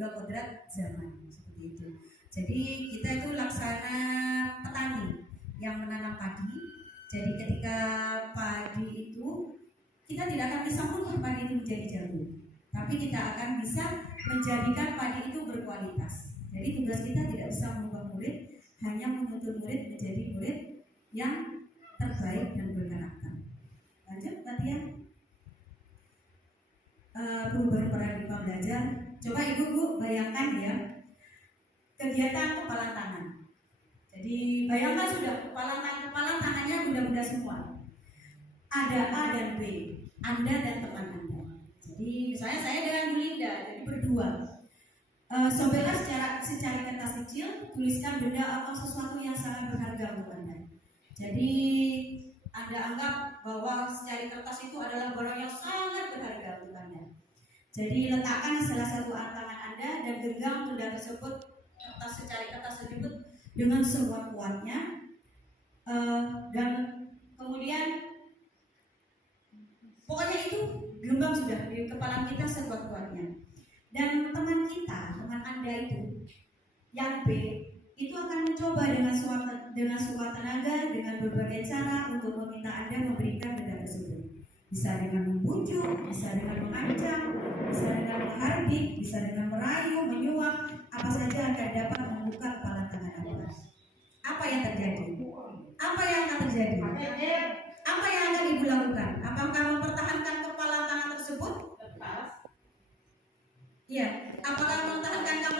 juga kodrat zaman, seperti itu. Jadi kita itu laksana petani yang menanam padi. Jadi ketika padi itu kita tidak akan bisa mengubah padi itu menjadi jagung, tapi kita akan bisa menjadikan padi itu berkualitas. Jadi tugas kita tidak bisa mengubah murid, hanya menuntut murid menjadi murid yang terbaik dan berkarakter. Lanjut latihan. Perubahan paradigma belajar. Coba ibu-ibu bayangkan ya, kegiatan kepalan tangan. Jadi bayangkan sudah kepalan tangannya benda-benda semua. Ada A dan B, Anda dan teman Anda. Jadi misalnya saya dengan Bu Linda, jadi berdua. Cobalah secari kertas kecil, tuliskan benda atau sesuatu yang sangat berharga untuk Anda. Jadi Anda anggap bahwa secari kertas itu adalah barang yang sangat berharga untuk Anda. Jadi letakkan di salah satu tangan Anda dan genggam benda tersebut, secari kertas tersebut dengan sekuat-kuatnya, dan kemudian pokoknya itu gelombang sudah di kepala kita sekuat-kuatnya. Dan teman kita, teman Anda itu yang B itu akan mencoba dengan sekuat tenaga, dengan berbagai cara untuk meminta Anda memberikan benda tersebut. Bisa dengan membujuk, bisa dengan mengancam, bisa dengan menghardik, bisa dengan merayu, menyuap, apa saja agar dapat membuka kepala tangan Anda. Apa yang terjadi? Apa yang akan terjadi? Apa yang akan ibu lakukan? Apakah mempertahankan kepala tangan tersebut? Iya. Apakah mempertahankan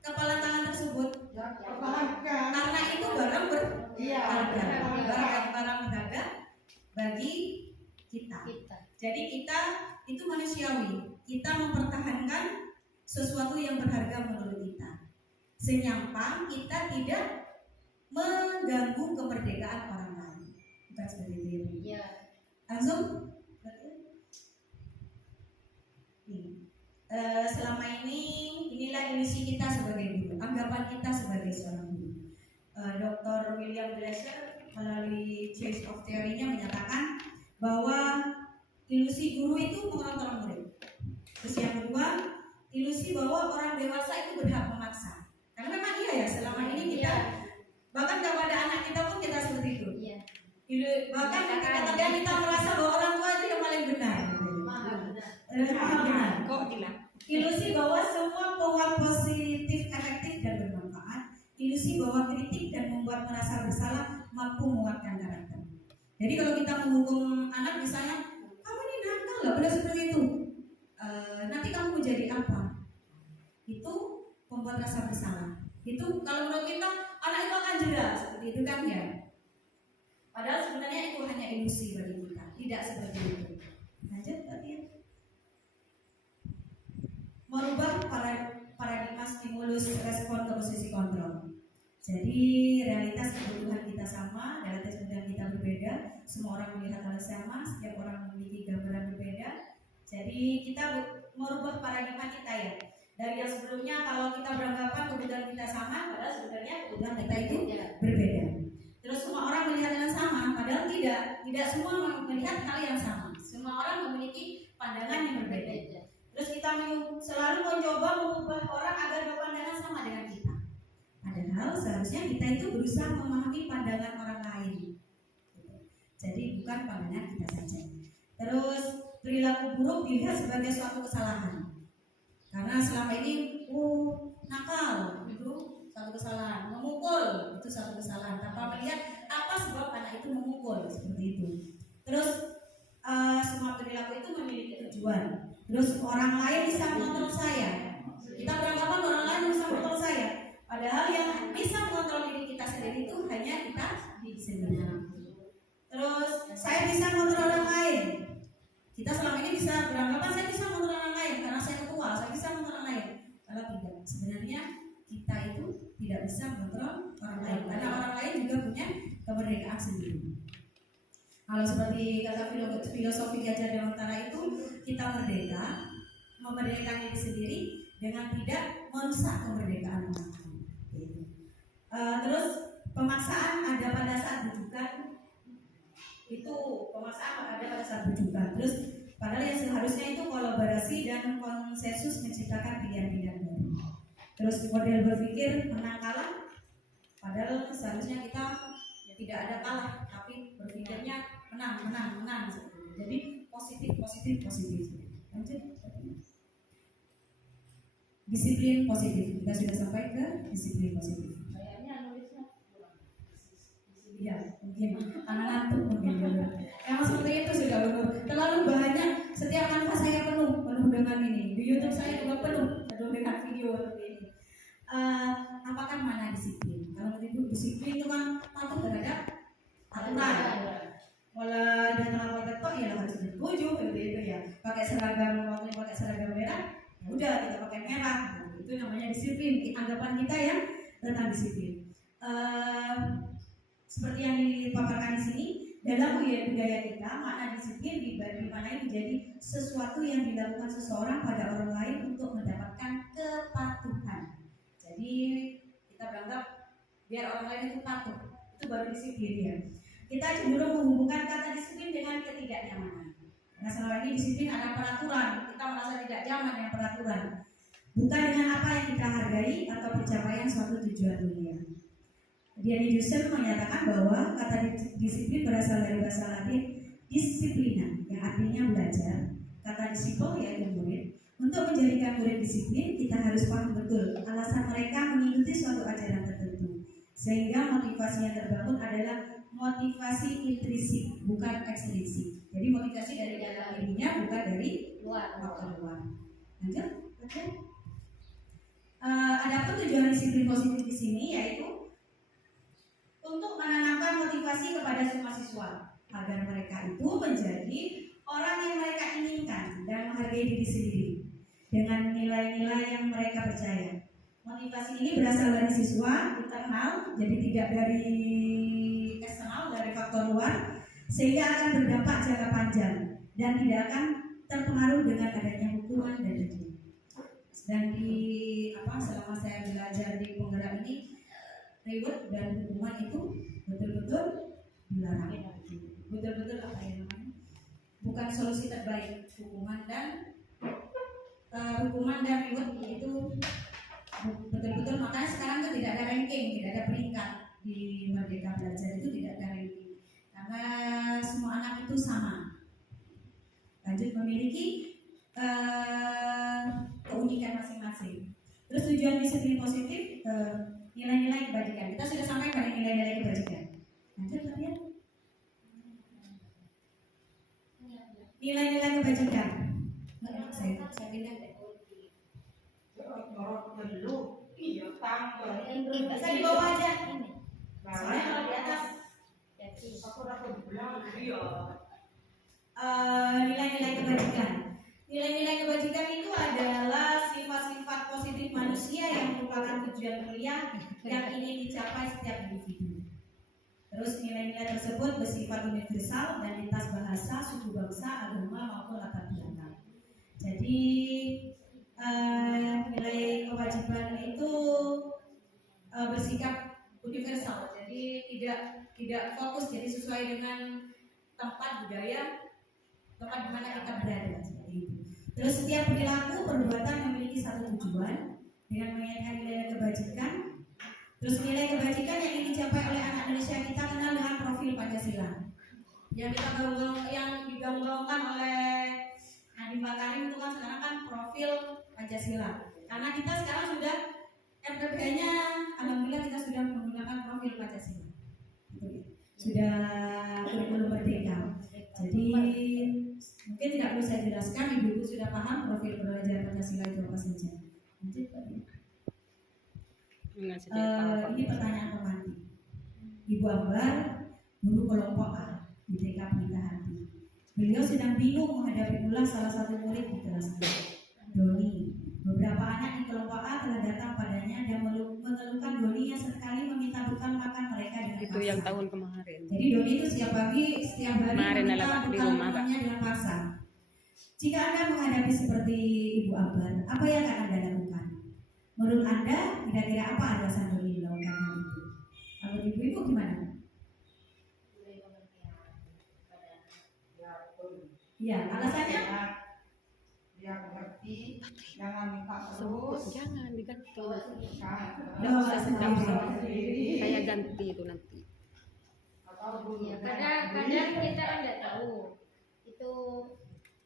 kepala tangan tersebut? Karena itu barang berharga, barang berharga bagi kita. Jadi kita itu manusiawi. Kita mempertahankan sesuatu yang berharga menurut kita. Senyampang kita tidak mengganggu kemerdekaan orang lain. Bukan seperti itu. Ya. Langsung. Selama ini inilah misi kita sebagai guru, anggapan kita sebagai seorang guru. Dr. William Glasser melalui Change of Theory-nya menyatakan bahwa ilusi guru itu mengontrol murid. Terus yang kedua, ilusi bahwa orang dewasa itu berhak memaksa. Karena memang iya ya, selama ini kita bahkan kepada anak kita pun kita seperti itu. Bahkan ketika kita merasa bahwa orang tua itu yang paling benar. Benar. Kok bilang? Ilusi bahwa semua penguat positif, efektif dan bermanfaat. Ilusi bahwa kritik dan membuat merasa bersalah mampu menguatkan karakter. Jadi kalau kita menghukum anak misalnya, kamu ini nakal, nggak boleh seperti itu. Nanti kamu mau jadi apa? Itu membuat rasa bersalah. Itu kalau menurut kita anak itu akan jera seperti itu kan ya. Padahal sebenarnya itu hanya ilusi bagi kita, tidak seperti itu. Lanjut latihan. Merubah paradigma stimulus respon ke posisi kontrol. Jadi realitas kebutuhan kita sama, realitas kebutuhan kita berbeda. Semua orang melihat hal sama, setiap orang memiliki gambaran berbeda. Jadi kita merubah paradigma kita ya. Dari yang sebelumnya kalau kita beranggapan kebutuhan kita sama, padahal sebenarnya kebutuhan kita itu berbeda. Terus semua orang melihat yang sama, padahal tidak semua melihat hal yang sama. Semua orang memiliki pandangan yang berbeda. Terus kita selalu mencoba mengubah orang agar berpandangan sama dengan kita. Padahal seharusnya kita itu berusaha memahami pandangan orang lain. Jadi bukan pandangan kita saja. Terus perilaku buruk dilihat sebagai suatu kesalahan. Karena selama ini nakal itu satu kesalahan, memukul itu satu kesalahan, tanpa melihat apa sebab anak itu memukul seperti itu. Terus semua perilaku itu memiliki tujuan. Terus orang lain bisa mengontrol saya. Kita beranggapan orang lain bisa mengontrol saya. Padahal yang bisa mengontrol diri kita sendiri itu hanya kita sendiri. Terus saya bisa mengontrol orang lain. Kita selama ini bisa beranggapan saya bisa mengontrol orang lain karena saya ketua, saya bisa mengontrol orang lain. Kalau tidak, sebenarnya kita itu tidak bisa mengontrol orang lain karena orang lain juga punya kemerdekaan sendiri. Kalau seperti kata filosofi Gajah Dewantara itu, kita merdeka, memerdekakan diri sendiri dengan tidak merusak kemerdekaan orang lain. Terus pemaksaan ada pada saat bujukan, itu pemaksaan ada pada saat bujukan. Terus padahal yang seharusnya itu kolaborasi dan konsensus menciptakan pilihan-pilihan baru. Terus model berpikir menang kalah, padahal seharusnya kita tidak ada kalah, tapi berpikirnya menang. Jadi positif. Lanjut. Disiplin positif. Kita sudah sampai ke disiplin positif. Kayaknya nulisnya Iya, mungkin karena ngantuk mungkin. Emang seperti itu sudah terlalu banyak. Setiap kanvas saya penuh dengan ini. Di YouTube saya juga penuh dengan video seperti ini. Apakah mana disiplin? Kalau itu disiplin itu kan patuh terhadap aturan. Mulai datang awal ketok ya harus setuju gitu ya. Pakai seragam, waktu pakai seragam merah, ya udah kita pakai merah. Itu namanya disiplin. Anggapan kita ya tentang disiplin. Seperti yang dipaparkan di sini, dalam budaya kita, makna disiplin dimaknai menjadi sesuatu yang dilakukan seseorang pada orang lain untuk mendapatkan kepatuhan. Jadi kita beranggap biar orang lain itu patuh, itu baru disiplin ya. Kita cenderung menghubungkan kata disiplin dengan ketidaknyamanan. Karena selama ini disiplin ada peraturan, kita merasa tidak nyaman dengan peraturan. Bukan dengan apa yang kita hargai atau pencapaian suatu tujuan mulia. Diane Dusel menyatakan bahwa kata disiplin berasal dari bahasa Latin disiplina, yang artinya belajar. Kata disiple yaitu murid. Untuk menjadikan murid disiplin, kita harus paham betul alasan mereka mengikuti suatu ajaran tertentu. Sehingga motivasi yang terbangun adalah motivasi intrinsik, bukan ekstrinsik. Jadi motivasi dari dalam dirinya, bukan dari faktor luar. Lanjut. Adapun tujuan disiplin positif di sini yaitu untuk menanamkan motivasi kepada semua siswa agar mereka itu menjadi orang yang mereka inginkan dan menghargai diri sendiri dengan nilai-nilai yang mereka percaya. Motivasi ini berasal dari siswa internal, jadi tidak dari eksternal, dari faktor luar, sehingga akan berdampak jangka panjang dan tidak akan terpengaruh dengan adanya hukuman dan denda. Dan selama saya belajar di penggerak ini, reward dan hukuman itu betul-betul dilarang. Betul-betul bukan solusi terbaik. Hukuman dan reward itu betul-betul, makanya sekarang tuh tidak ada ranking, tidak ada peringkat di Merdeka Belajar, itu tidak ada ranking karena semua anak itu sama. Lanjut, memiliki keunikan masing-masing. Terus tujuan disiplin positif, nilai-nilai kebajikan. Kita sudah sampai pada nilai-nilai kebajikan. Lanjut kalian. Nilai-nilai kebajikan. Saya pindah deh. Bisa di bawah aja. Soalnya kalau di atas. Nilai-nilai kebajikan. Nilai-nilai kebajikan itu adalah sifat-sifat positif manusia yang merupakan tujuan mulia yang ingin dicapai setiap individu. Terus nilai-nilai tersebut bersifat universal dan lintas bahasa, suku bangsa, agama maupun latar belakang. Jadi nilai kewajiban itu bersikap universal. Jadi tidak fokus, jadi sesuai dengan tempat budaya, tempat di mana kita berada. Terus setiap perilaku perbuatan memiliki satu tujuan dengan mengingatkan nilai kebajikan. Terus nilai kebajikan yang ingin dicapai oleh anak Indonesia kita kenal dengan profil Pancasila. Yang digaung-gaungkan oleh Nadiem Makarim itu kan sekarang kan profil Pancasila. Karena kita sekarang sudah RPP-nya, alhamdulillah kita sudah menggunakan profil Pancasila. Sudah kurikulum merdeka. Jadi mungkin tidak perlu saya jelaskan, ibu-ibu sudah paham profil belajar Pancasila itu apa saja. Ini pertanyaan pemantik. Ibu Ambar, guru kelompok A di TK Pelita Hati. Beliau sedang bingung menghadapi pula salah satu murid di kelasnya, Doni. Beberapa anak di kelompok A telah datang padanya dan mengeluhkan Doni yang sekali meminta bekal makan mereka dengan paksa. Itu yang tahun kemarin. Jadi Doni itu setiap hari meminta bekal makannya dengan paksa. Jika Anda menghadapi seperti Ibu Ambar, apa yang akan Anda lakukan? Menurut Anda, kira-kira apa alasan Doni melakukan hal itu? Kalau ibu-ibu gimana? Ya, alasannya? Dia mengerti, jangan minta terus. Jangan diganti. Tidak usah Saya ganti itu nanti. Ya, kadang kita kan nggak tahu itu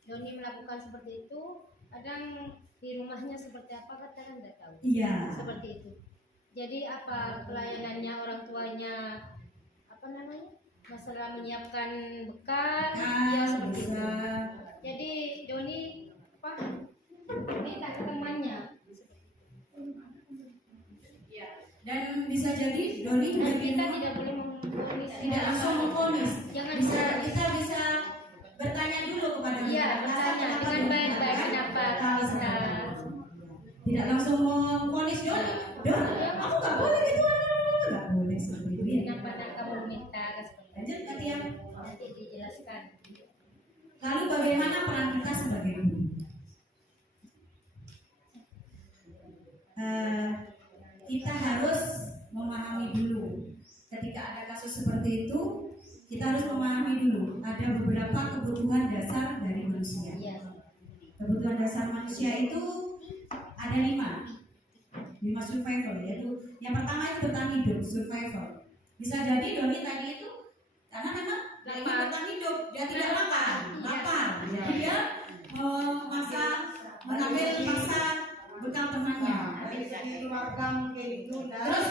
Doni melakukan seperti itu, kadang di rumahnya seperti apa kita kan nggak tahu. Iya. Seperti itu. Jadi apa pelayanannya orang tuanya, apa namanya, masalah menyiapkan bekal, ya seperti itu. Jadi Doni apa minta ke temannya. Dan bisa jadi Doni juga Dan kita tidak boleh memvonis, tidak langsung memvonis. Jangan Kita bisa bertanya dulu kepada iya, bertanya dengan baik-baik kenapa bisa. Tidak langsung memvonis Doni. Don, aku nggak boleh gitu, nggak boleh seperti itu ya. Kenapa kamu minta seperti Lanjut Kak Tia. nanti dijelaskan. Lalu bagaimana peran kita sebagai guru? Kita harus memahami dulu. Ketika ada kasus seperti itu, kita harus memahami dulu ada beberapa kebutuhan dasar dari manusia. Iya. Kebutuhan dasar manusia itu ada 5 survival, yaitu yang pertama itu bertahan hidup, survival. Bisa jadi Doni tadi itu karena memang lagi bertahan hidup, dia tidak makan, lapar, jadi dia mengambil paksa bekal temannya. Keluarga mungkin itu. Terus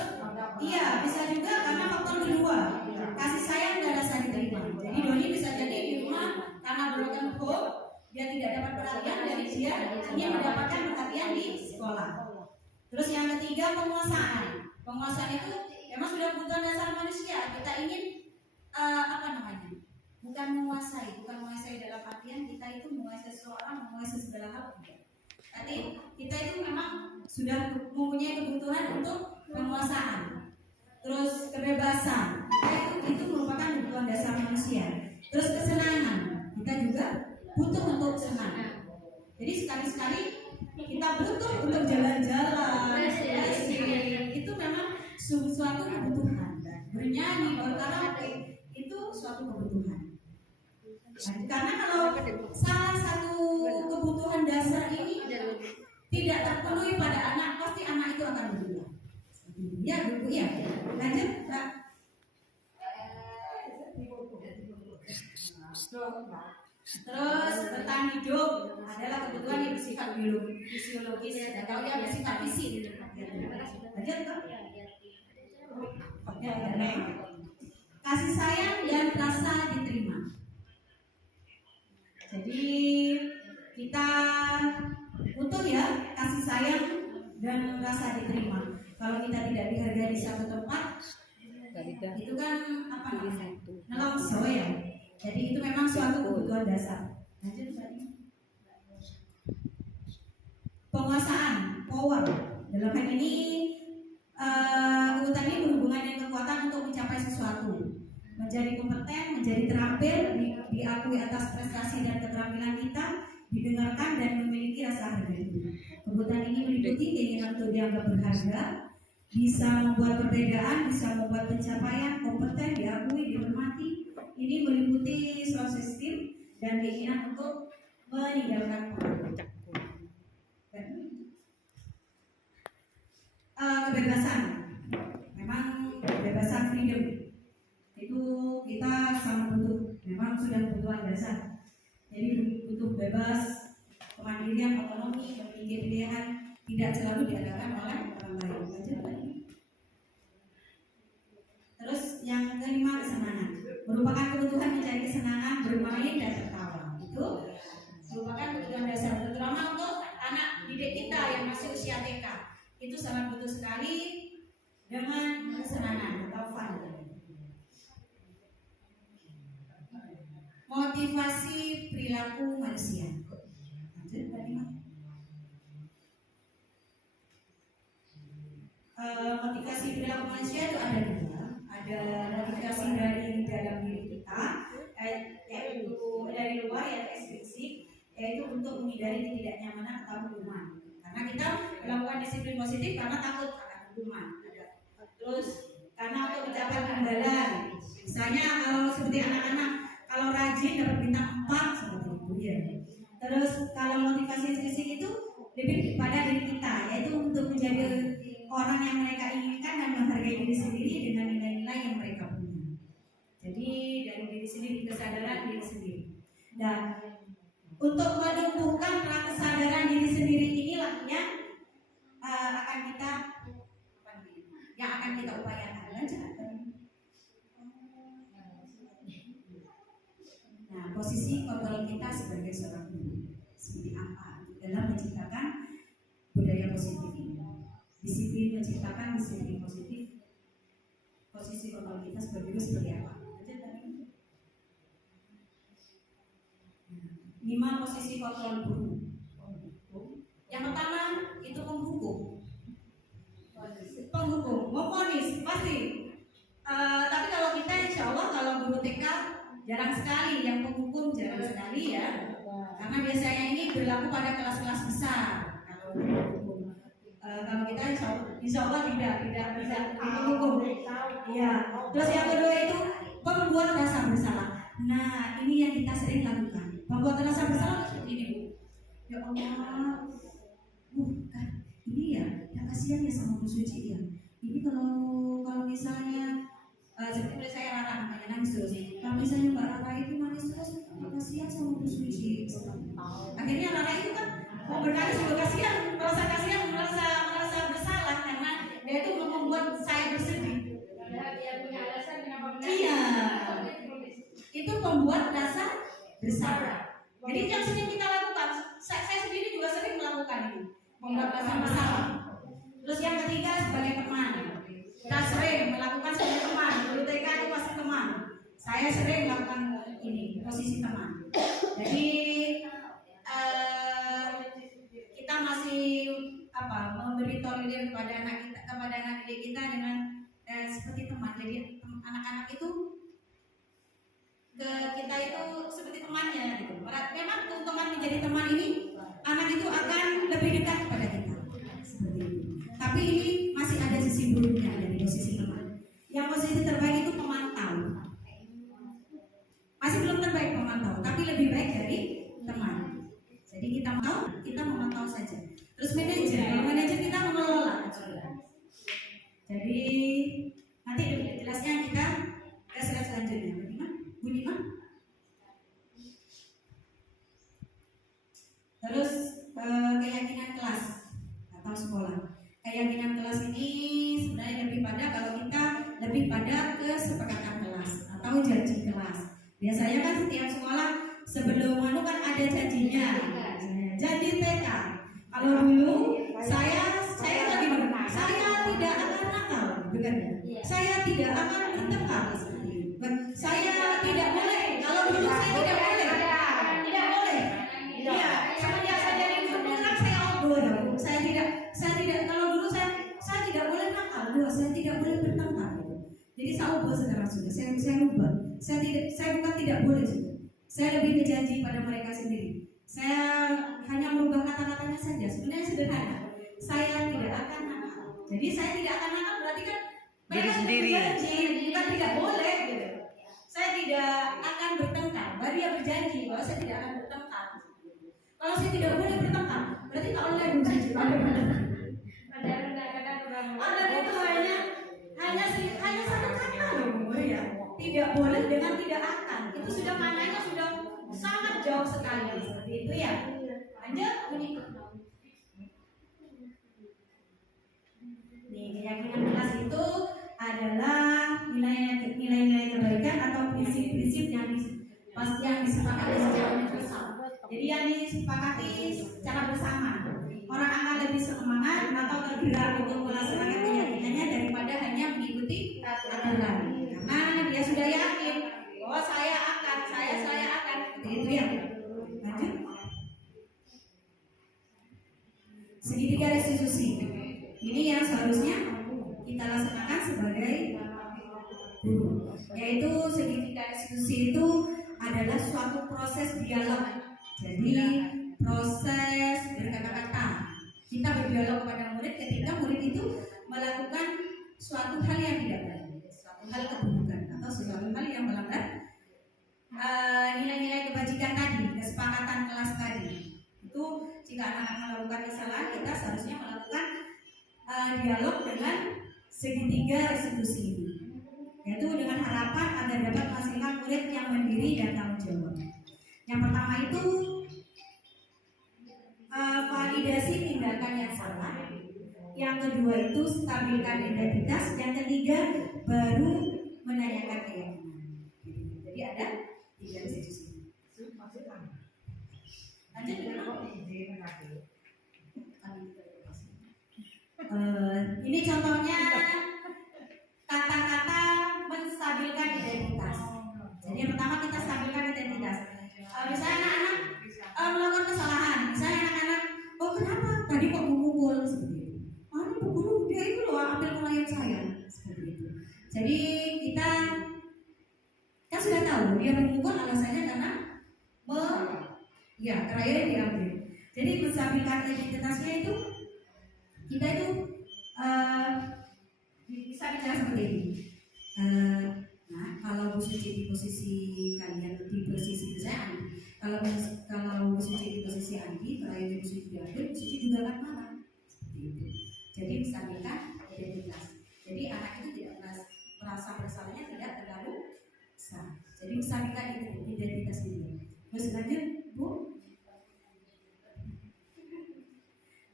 iya, bisa juga karena faktor kedua, kasih sayang dan rasa diterima. Jadi Doni bisa jadi di rumah karena broken home, dia tidak dapat perhatian dari dia ingin mendapatkan perhatian di sekolah. Terus yang ketiga penguasaan. Penguasaan itu memang sudah kebutuhan dasar manusia. Kita ingin bukan menguasai dalam artian kita itu menguasai seseorang, menguasai segala hal. Tapi kita itu memang sudah mempunyai kebutuhan untuk penguasaan. Terus kebebasan, itu merupakan kebutuhan dasar manusia. Terus kesenangan, kita juga butuh untuk senang. Jadi sekali-sekali kita butuh untuk jalan-jalan, itu memang suatu kebutuhan. Bernyanyi, berkaraoke itu suatu kebutuhan. Karena kalau salah satu kebutuhan dasar ini tidak terpenuhi pada anak, pasti anak itu akan berubah. Ya, Bu, ya. Lanjut, Kak. Terus bertahan hidup adalah kebutuhan yang bersifat fisiologis atau yang bersifat fisik. Lanjut, Kak. Kasih sayang dan rasa diterima. Jadi kita butuh ya kasih sayang dan rasa diterima. Kalau kita tidak dihargai di satu tempat, itu kan apa namanya? Nelongso ya. Jadi itu memang suatu kebutuhan dasar. Lanjut tadi. Penguasaan, power. Dalam hal ini kebutuhan ini berhubungan dengan kekuatan untuk mencapai sesuatu, menjadi kompeten, menjadi terampil, diakui atas prestasi dan keterampilan kita, didengarkan dan memiliki rasa harga diri. Kebutuhan ini meliputi keinginan untuk dianggap berharga, bisa membuat perbedaan, bisa membuat pencapaian, kompeten, diakui, dihormati. Ini meliputi self esteem dan keinginan untuk meninggalkan kebebasan. Memang kebebasan freedom itu kita sangat butuh. Memang sudah kebutuhan dasar. Jadi butuh bebas, kemandirian, otonomi, memiliki pilihan, tidak selalu diadakan oleh orang lain. Terus yang kelima, kesenangan. Merupakan kebutuhan mencari kesenangan, bermain dan tertawa. Itu merupakan kebutuhan dasar, terutama untuk anak didik kita yang masih usia TK. Itu sangat butuh sekali dengan kesenangan atau fun. Motivasi perilaku manusia. Motivasi perilaku manusia itu ada dua. Ada motivasi dari dalam diri kita, yaitu dari luar, yaitu ekstrinsik, yaitu untuk menghindari ketidaknyamanan atau hukuman. Karena kita melakukan disiplin positif karena takut akan hukuman. Terus karena untuk mencapai keunggulan. Misalnya kalau seperti anak-anak, kalau rajin dapat bintang 4 seperti itu ya. Terus kalau motivasi intrinsik itu lebih pada diri kita, yaitu untuk menjadi orang yang mereka inginkan dan menghargai diri sendiri dengan nilai-nilai yang mereka punya. Jadi dari diri sendiri, kesadaran diri sendiri. Dan untuk menumbuhkan kesadaran diri sendiri inilah yang akan kita upayakan. Nah, posisi kontrol kita sebagai seorang guru seperti apa dalam menciptakan budaya positif ini? Disiplin, menciptakan disiplin positif. Posisi kontrol kita sebagai guru seperti apa? 5 posisi kontrol guru. Yang pertama itu penghukum, memvonis pasti. Tapi kalau kita insya Allah kalau guru TK jarang sekali, yang penghukum jarang sekali ya, karena biasanya ini berlaku pada kelas-kelas besar. Kalau kita insya Allah tidak penghukum. Iya. Terus yang kedua itu pembuat rasa bersalah. Nah ini yang kita sering lakukan. Membuat rasa bersalah seperti ini, Bu. Ya Allah, kan ini ya kasihan ya sama Bu Suci ya. Ini kalau misalnya seperti saya Rara namanya nangis terus. Kalau misalnya Mbak Rara itu nangis terus, kasihan sama Bu Suci. Akhirnya Rara itu kan mau bernangis juga kasihan, merasa bersalah karena dia itu membuat saya bersedih. Dia punya alasan kenapa menangis. Iya, itu membuat rasa bersalah. Jadi yang sering kita lakukan, saya sendiri juga sering melakukan ini, membuat rasa bersalah. Terus yang ketiga sebagai teman, kita sering melakukan sebagai teman. Dulu TK itu pasti teman. Saya sering melakukan ini posisi teman. Jadi kita masih memberi tolerir kepada anak didik kita dengan seperti teman. Jadi anak-anak itu kita itu seperti temannya gitu. Memang untuk teman menjadi teman ini, anak itu akan lebih dekat kepada kita seperti itu. Tapi ini masih ada sisi buruknya dari posisi teman. Yang posisi terbaik itu pemantau. Masih belum terbaik pemantau, tapi lebih baik dari teman. Jadi kita memantau saja. Terus manajer kita mengelola. Jadi nanti lebih jelasnya kita ke slide selanjutnya. Bu Nima. Terus keyakinan kelas atau sekolah. Keyakinan kelas ini sebenarnya lebih pada kesepakatan kelas atau janji kelas. Biasanya kan setiap sekolah sebelum kan ada janjinya. Janji TK. Kalau dulu saya bagaimana? Saya tidak akan nakal, bukan? Saya tidak akan bertengkar. Saya tidak boleh. Kalau dulu saya tidak boleh. Iya. Semenjak saya jadi guru penggerak saya obor. Saya tidak. Kalau dulu saya tidak boleh nakal. Saya tidak boleh bertengkar. Jadi saya ubah sekarang sudah. Saya ubah. Saya bukan tidak boleh sudah. Saya lebih berjanji pada mereka sendiri. Saya hanya merubah kata-katanya saja. Sebenarnya sederhana. Saya tidak akan nakal. Jadi saya tidak akan nakal berarti kan mereka sendiri berjanji, bukan tidak boleh gitu. Saya tidak akan bertengkar. Baru dia berjanji bahwa saya tidak akan bertengkar. Kalau saya tidak boleh bertengkar, berarti tak boleh berjanji. Ada itu hanya satu kata loh ya. Tidak boleh dengan tidak akan. Itu sudah maknanya sudah sangat jauh sekali seperti itu ya. Lanjut bunyi. Nih, keyakinan kelas itu adalah nilai-nilai kebaikan atau prinsip-prinsip yang disepakati secara universal. Jadi yang disepakati secara bersama. Orang akan lebih semangat atau tergerak untuk melaksanakan keyakinannya daripada hanya mengikuti aturan. Karena dia sudah yakin bahwa saya akan seperti itu ya. Lanjut. Segitiga restitusi. Ini yang seharusnya kita laksanakan sebagai guru, yaitu segitiga restitusi itu adalah suatu proses dialog. Jadi proses berkata-kata. Kita berdialog kepada murid ketika murid itu melakukan suatu hal yang tidak baik, suatu hal keburukan atau suatu hal yang melanggar nilai-nilai kebajikan tadi, kesepakatan kelas tadi. jika anak-anak melakukan kesalahan, kita seharusnya melakukan dialog dengan segitiga restitusi ini, yaitu dengan harapan agar dapat menghasilkan murid yang mandiri dan tanggung jawab. Yang pertama itu validasi tindakan yang salah. Yang kedua itu stabilkan identitas. Yang ketiga baru menanyakan keyakinan. Jadi ada 3 restitusi. Lanjut ini contohnya kata-kata menstabilkan identitas. Jadi yang pertama kita stabilkan identitas. Misalnya anak-anak melakukan kesalahan. Misalnya anak-anak, oh kenapa tadi kok memukul seperti itu? Ini bu guru dia itu loh ambil klien saya seperti itu. Jadi kita kan sudah tahu dia memukul alasannya karena klien diambil. Jadi menstabilkan identitasnya itu kita itu bisa bicara seperti ini. Nah, kalau Bu Suci di posisi kalian, di posisi saya Andi. Kalau Bu Suci di posisi Andi, klien Bu Suci diambil, Bu Suci juga akan marah. Seperti itu. Jadi menstabilkan identitas. Jadi anak itu tidak merasa bersalahnya tidak terlalu besar. Jadi menstabilkan identitas itu. Terus lanjut, Bu.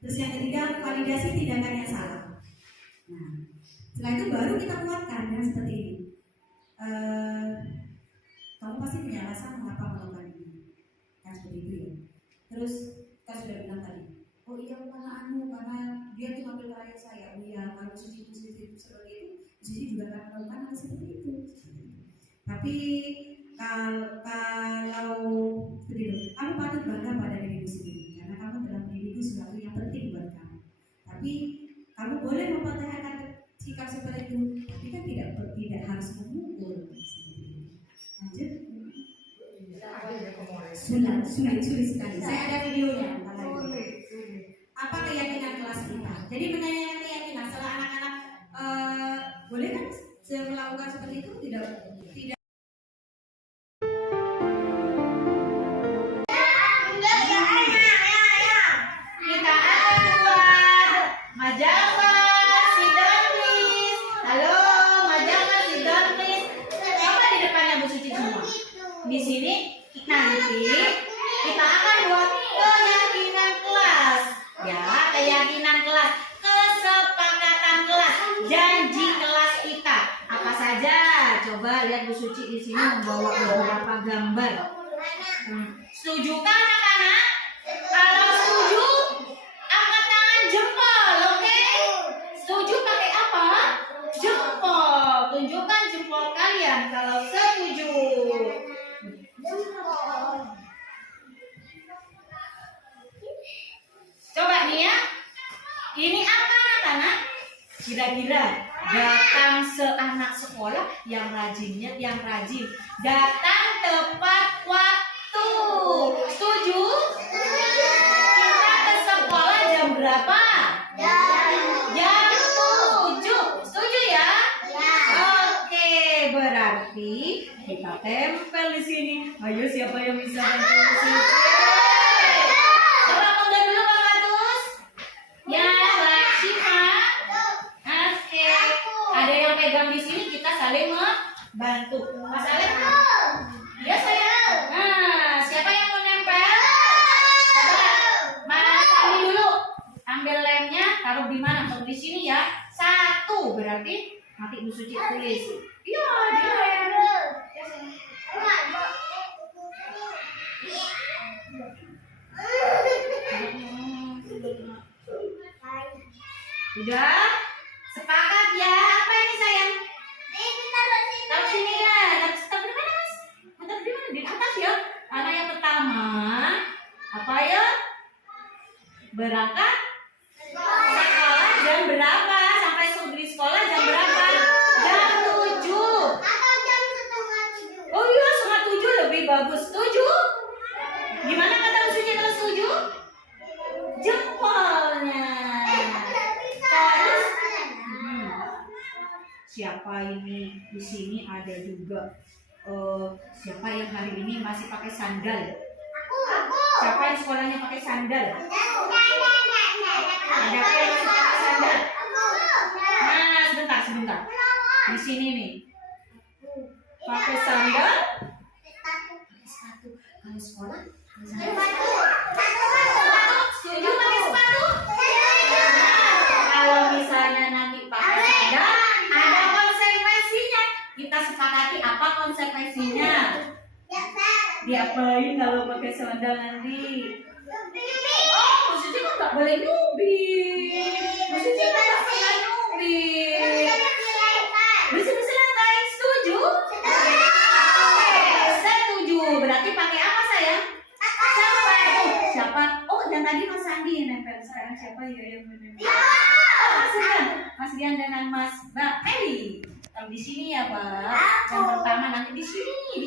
Terus yang ketiga, validasi tindakan yang salah. Nah, setelah itu baru kita kuatkan dengan seperti ini. Kamu pasti punya alasan mengapa melakukan ini, kan seperti itu ya. Terus kita sudah bilang tadi, oh iya karena dia tuh ngambil klien saya. Oh iya, kalau Suci seperti itu, Suci juga akan melakukan hal seperti itu. Tapi kalau seperti itu, kamu patut bangga pada dirimu sendiri karena kamu telah mendidik sesuatu yang penting buat kamu. Tapi kamu boleh mempertahankan sikap seperti itu, tapi kan tidak harus memukul. Lanjut. Sulit sekali. Saya ada videonya. Apa keyakinan kelas kita? Jadi menanyakan keyakinan setelah anak-anak boleh kan melakukan seperti itu tidak. Di sini nanti kita akan buat keyakinan kelas, ya, keyakinan kelas, kesepakatan kelas, janji kelas kita. Apa saja? Coba lihat Bu Suci di sini membawa beberapa gambar. Setuju kan anak-anak? Kalau setuju, angkat tangan jempol, oke? Setuju pakai apa? Jempol. Tunjukkan jempol kalian kalau setuju. Coba nih ya. Ini apa anak-anak? Kira-kira datang seanak sekolah yang rajin. Datang tepat waktu. Setuju? Kita ke sekolah jam berapa? Jam 7. Setuju ya? Oke, berarti kita tempel di sini. Ayo siapa yang bisa bantu Suci? Coba mundur dulu Pak Matus. Ya, Mbak Syifa. Oke. Ada yang pegang di sini, kita saling membantu. Mas Alek? Ya saya. Nah, siapa yang mau nempel? Coba Mas Ali dulu. Ambil lemnya, taruh di mana? Taruh di sini ya. 1 berarti nanti Bu Suci tulis. Iya, di lem. Udah? Sepakat ya? Apa ini sayang? Taruh sini ya. Taruh di mana Mas? Taruh di mana? Di atas ya. Karena yang pertama apa ya? Berangkat sekolah jam berapa? Sampai di sekolah jam berapa? Jam 7. Oh iya, 6:30 lebih bagus. Setuju? Gimana kata Bu Suci kalau setuju? Jempolnya. Terus siapa ini? Di sini ada juga siapa yang hari ini masih pakai sandal? Aku. Siapa yang sekolahnya pakai sandal? Ada apa yang masih pakai sandal? Nah, sebentar. Di sini nih. Pakai sandal. Kalau sekolah Setuju pakai sepatu? Kalau misalnya nanti pakai sandal, ada konsekuensinya. Kita sepakati apa konsekuensinya? Diapain kalau pakai sandal nanti? Oh, maksudnya kan nggak boleh nyubit. Maksudnya kan nggak boleh nyubit. Bersih-bersih lantai, setuju? Setuju. Berarti pakai apa sayang? Siapa? Oh, dan tadi Mas Andi yang nempel. Sekarang siapa ya yang menempel? Oh, Mas Dian dengan Mas Mbak Meli. Kalau di sini ya, Pak. Yang pertama nanti di sini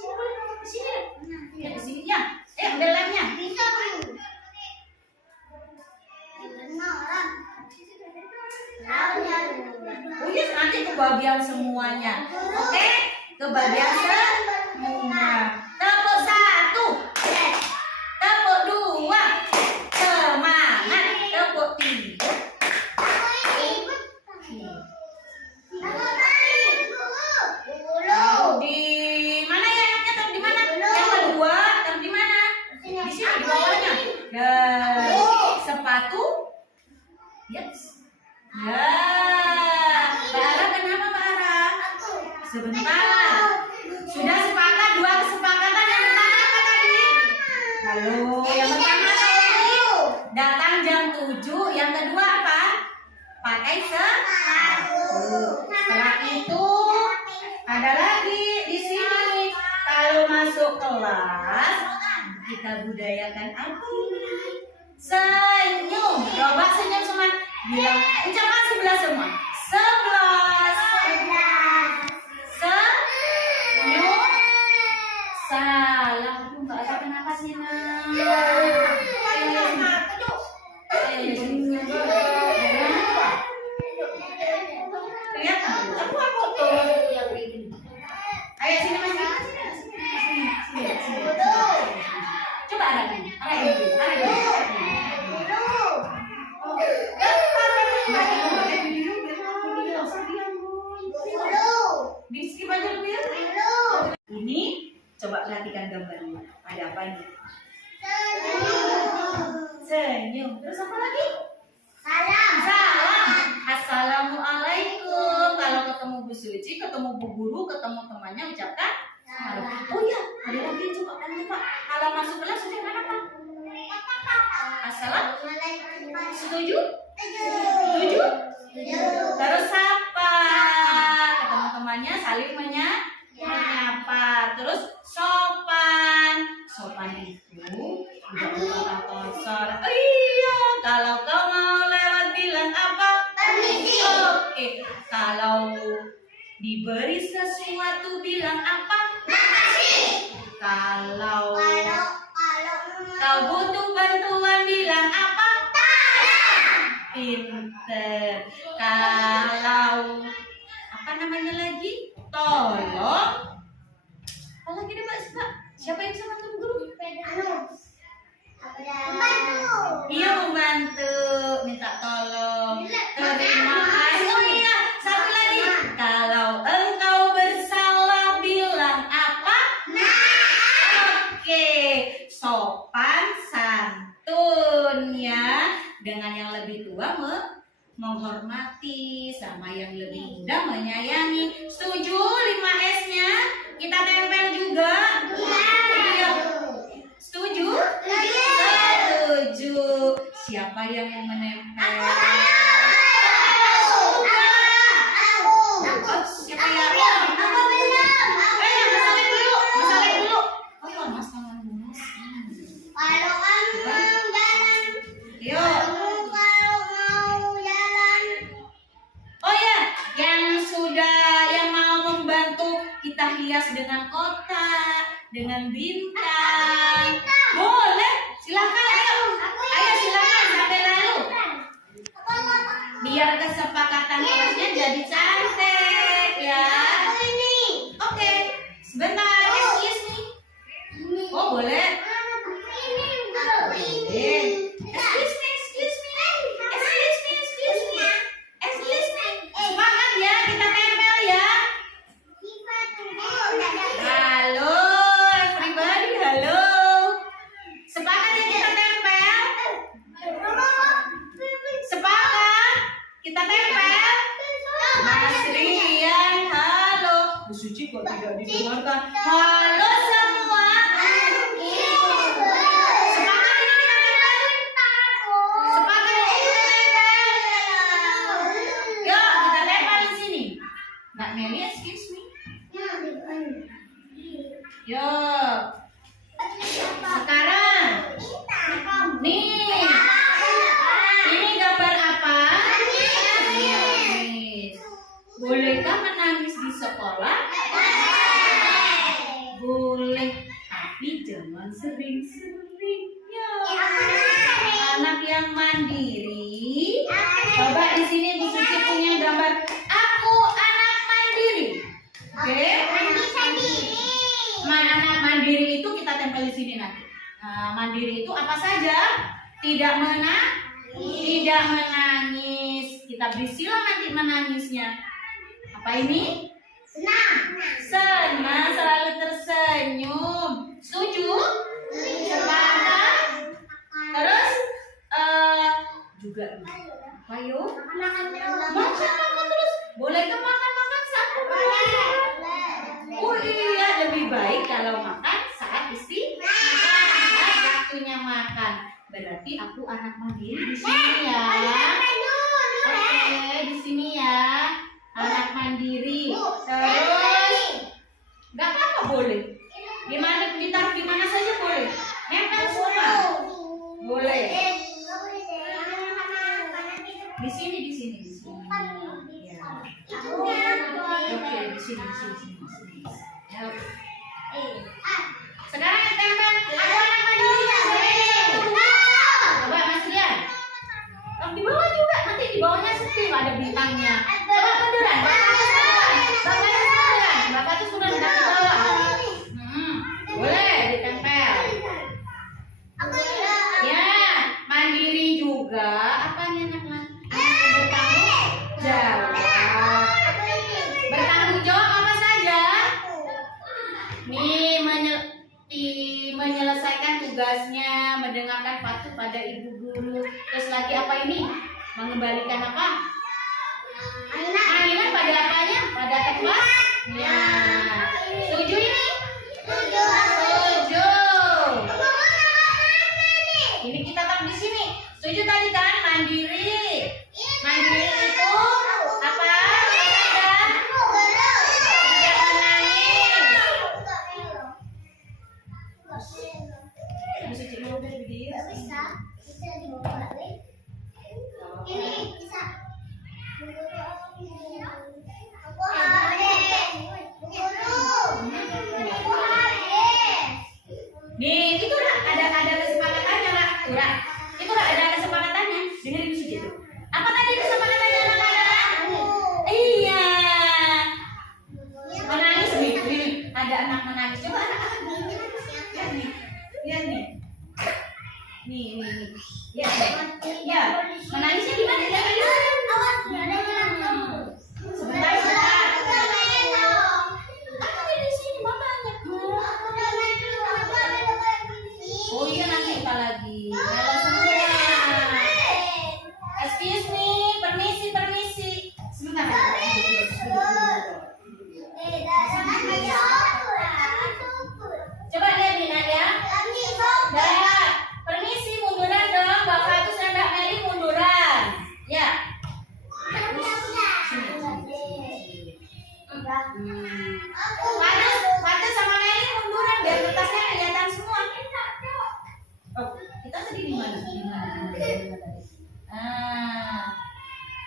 boleh. Di sini. Ya, di sini ya. Ambil lemnya. Oh iya, nanti kebagian semuanya. Oke? Kebagian semua. Tepuk 1. Tepuk 2. Semangat. Tepuk 3. Di mana ya anaknya? Taruh di mana? Yang kedua, taruh di mana? Di sini di bawahnya. Dan sepatu. Yes. Ya. Mbak Ara, kenapa Mbak Ara? Sebentar. Sudah sepakat, 2 kesepakatan. Yang pertama apa tadi? Halo. Yang pertama apa tadi? Datang jam 7. Yang kedua apa? Pakai sepatu. Setelah itu ada lagi di sini. Kalau masuk kelas, kita budayakan apa ini? Senyum. Coba senyum semua. Bilang, ucapkan 11 semua. 11. Senyum. Salah. Aduh, Mbak Ata kenapa sih, Nak? Kelihatan? Aku foto. Ayo sini Mas. Sini. Coba arahkan. Di skip aja dulu ya. Ini coba perhatikan gambarnya. Ada apa ini? Senyum. Terus apa lagi? Salam. Assalamualaikum. Kalau ketemu Bu Suci, ketemu Bu Guru, ketemu temannya ucapkan salam. Oh iya, ada lagi coba kan lupa. Kalau masuk kelas ucapkan apa? Assalamualaikum. Setuju? Setuju? Terus apa? Ketemu temannya saling menyapa. Terus sopan. Sopan itu tidak kata kotor. Oh iya, kalau kau mau lewat bilang apa? Permisi. Oke, kalau diberi sesuatu bilang apa? Makasih. Kalau kau butuh bantuan bilang apa? Pinter. Kalau apa namanya lagi? Tolong. Apa lagi deh Mbak? Siapa yang bisa bantu guru? Iya, membantu. Minta tolong. Terima kasih. Oh iya, satu lagi. Kalau engkau bersalah bilang apa? Oke, sopan santun ya. Dengan yang lebih tua menghormati, sama yang lebih muda menyayangi. Setuju 5S-nya? Kita tempel juga? Iya. Setuju? Setuju. Siapa yang mau menempel? Siapa yang? Masalin dulu. Oh, Mas tangan Mas. Yuk. Oh ya, yang mau membantu kita hias dengan kotak, dengan bintang. Boleh, silakan ayo silakan sampai lalu. Biar kesepakatan kelasnya jadi cantik ya. Oke, sebentar, excuse me. Oh boleh. yang mandiri. Coba di sini Bu Suci punya gambar aku anak mandiri. Oke? Anak mandiri itu kita tempel di sini nanti. Nah, mandiri itu apa saja? Tidak menangis. Kita beri sila nanti menangisnya. Apa ini? Senang, selalu tersenyum. Setuju? Sepakat? Terus juga ayo makan terus. Bolehkah makan sampai makan? Oh iya, lebih baik kalau makan saat istirahat, waktunya makan. Berarti aku anak mandiri di sini ya. Oke, di sini ya. Anak mandiri. Terus nggak apa-apa boleh. Gimana ditaruh di mana saja boleh. Nempel semua. Boleh. Di sini. Ya. Oke, di sini. Ya. Sekarang yang tempel aku anak mandiri. Coba Mas Rian. Di bawah juga, nanti di bawahnya setting ada bintangnya. Coba munduran. Bapak tuh sudah ke bawah. Boleh ditempel. Ya, mandiri juga. Apa nih anak-anak? Bertanggung jawab. Bertanggung jawab apa saja? Nih menyelesaikan tugasnya, mendengarkan patuh pada ibu guru. Terus lagi apa ini? Mengembalikan apa? Mainan pada apanya? Pada tempatnya. Setuju ini? Setuju. Ini kita taruh di sini. Setuju tadi kan? Mandiri. Mandiri itu apa? Tidak menangis. Bisa cek mobil video. Nih, itu ada kesepakatannya lah, Tura. Itu ada kesepakatannya. Dengerin Suci itu. Apa tadi kesepakatannya anak-anak? Iya. Menangis nih. Ada anak menangis. Coba anak-anak lihat nih. Nih. Lihat nih. Ya, menangisnya gimana? Lihat aja. Sebentar. Apa di sini mamanya? Oh iya, nanti kita lagi. Halo semua. Excuse me, permisi. Sebentar. Coba lihat nih Nak ya. Dah. Permisi munduran dong. Bapak tuh sama Mbak Meli munduran. Ya. Patus sama Meli munduran biar kertasnya kelihatan semua. Oh, kita tadi di mana?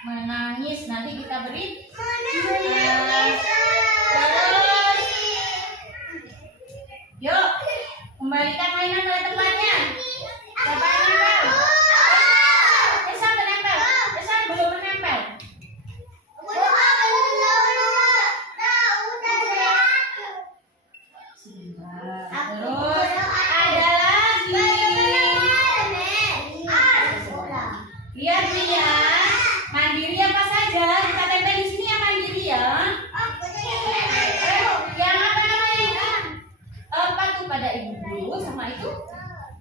Menangis nanti kita beri. Terus, yuk kembalikan mainan ke tempatnya. Siapa yang nempel? Esan menempel. Esan belum menempel. Terus ada lagi. Lihat nih ya. Mandiri apa saja kita tempel di sini ya, mandiri ya. Yang apa namanya? Patuh pada ibu guru sama itu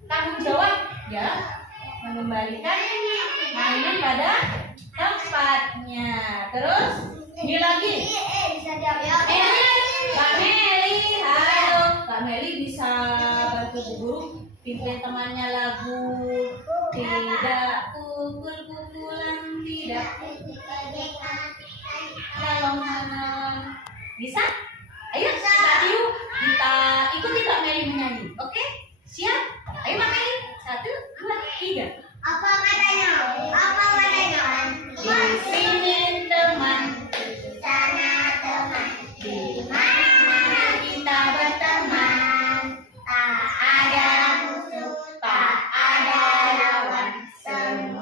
tanggung jawab ya, mengembalikan mainan pada tempatnya. Terus ini lagi. Kak Meli, halo. Kak Meli bisa bantu bu guru pimpin temannya lagu tidak pukul-pukulan, tidak kalau menang. Bisa? Ayo kita yuk, kita ikuti Kak Meli menyanyi. Oke? Siap? Ayo Kak Meli. 1, 2, 3. Apa katanya? Apa katanya? Di sini teman, Di sana teman, di mana kita berteman. tak ada musuh, Tak ada lawan, semua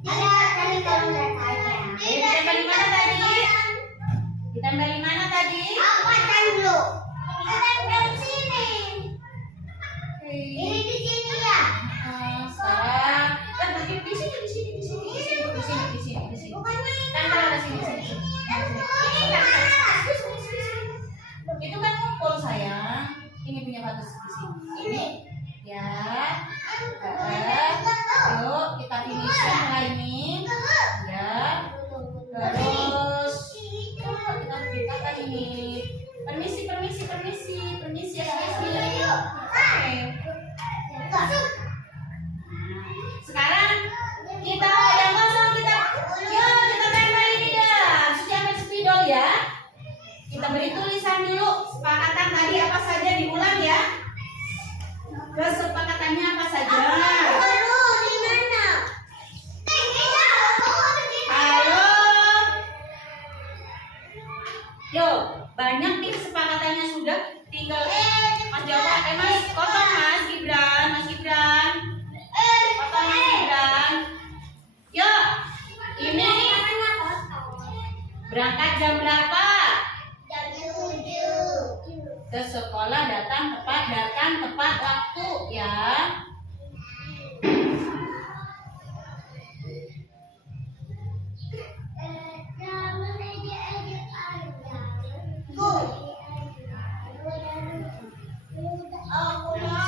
Ditempel di mana tadi? Ditempel di mana tadi? Sekarang di sini. Tempel di sini. Itu kan ngumpul sayang. Ini punya batu di sini. Ya. Yuk kita finish mulai ini. Ya. Terus kita ceritakan ini. Permisi. Oke. Sekarang kita yang kosong kita tempel ini ya. Siapin spidol ya. Kita beri tulisan dulu. Sepakatan tadi apa saja diulang ya. Kesepakatannya apa saja? Halo. Yo, banyak nih kesepakatannya sudah. Tinggal Mas jawab. Mas potong Mas Gibran. Potong Mas Gibran. Yo, ini berangkat jam berapa? Ke sekolah datang tepat waktu ya.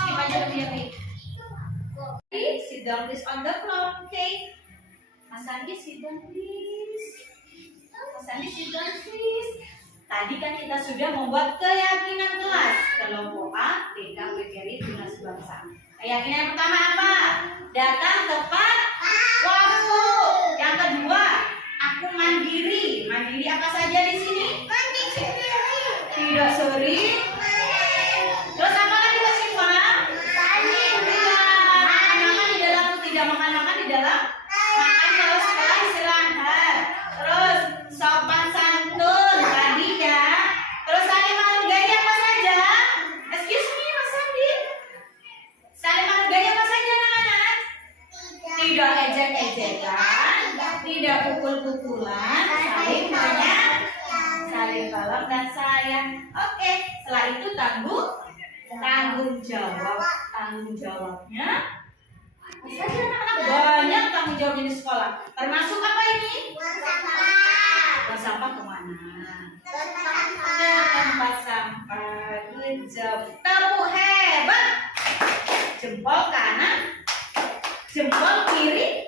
Skip aja lebih. Sit down please on the floor, okay? Mas Andi sit down please. Tadi kan kita sudah membuat keyakinan kelas. Kelompok A, TK, PGRI, Tunas Bangsa. Keyakinan yang pertama apa? Datang tepat waktu. Yang kedua, aku mandiri. Mandiri apa saja di sini? Tidak sering. Terus apa lagi Mbak Siva? Tidak makan makan di dalam. Makan kalau setelah istirahat. Terus sopan santun tadi ya. Terus saling menghargai apa saja? Excuse me Mas Andi. Saling menghargai apa saja anak-anak? Tidak ejek-ejekan, tidak pukul-pukulan, saling banyak, saling tolong dan sayang. Oke, setelah itu tanggung jawab. Tanggung jawabnya banyak tanggung jawab di sekolah. Termasuk apa ini? Buang sampah kemana? Ke tempat sampah. Good job. Tepuk hebat. Jempol kanan, jempol kiri,